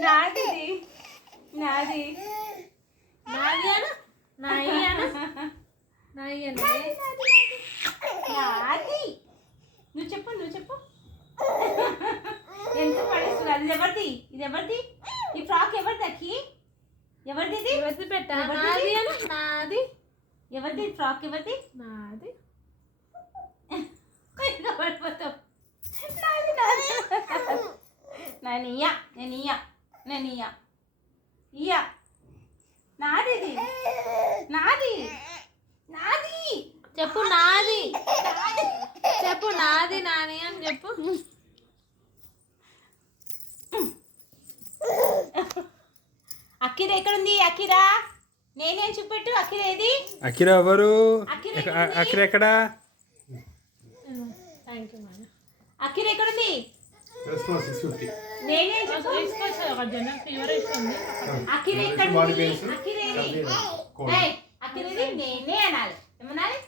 నాది నాది నాది అను నాయి అను నాయి అను నాది నువ్వు చెప్పు ఎంత పడేస్తున్నా అది ఎవరిది ఇది ఎవరిది ఈ ఫ్రాక్ ఎవరిది అక్కి ఎవరిది ఇది ఎవరిది పెట్టా నాది అను నాది ఎవరిది ఫ్రాక్ ఎవరిది నాది పడిపోతావు నేను ఇయ్యా నాది ఇది నాది చెప్పు నాది చెప్పు నాది నాని అని చెప్పు అక్కిర ఎక్కడుంది అక్కిరా నేనేం చూపెట్టు అక్కిర ఏది అఖిరా ఎవరు అఖిర అఖిరా ఎక్కడా థ్యాంక్ యూ మేడం అక్కిర ఎక్కడుంది నేనేం ఫీవర్ ఇస్తుంది అక్కిర ఎక్కడుంది అక్కిర ఏది అక్కిర ఏది నేనే అనాలి ఏమనాలి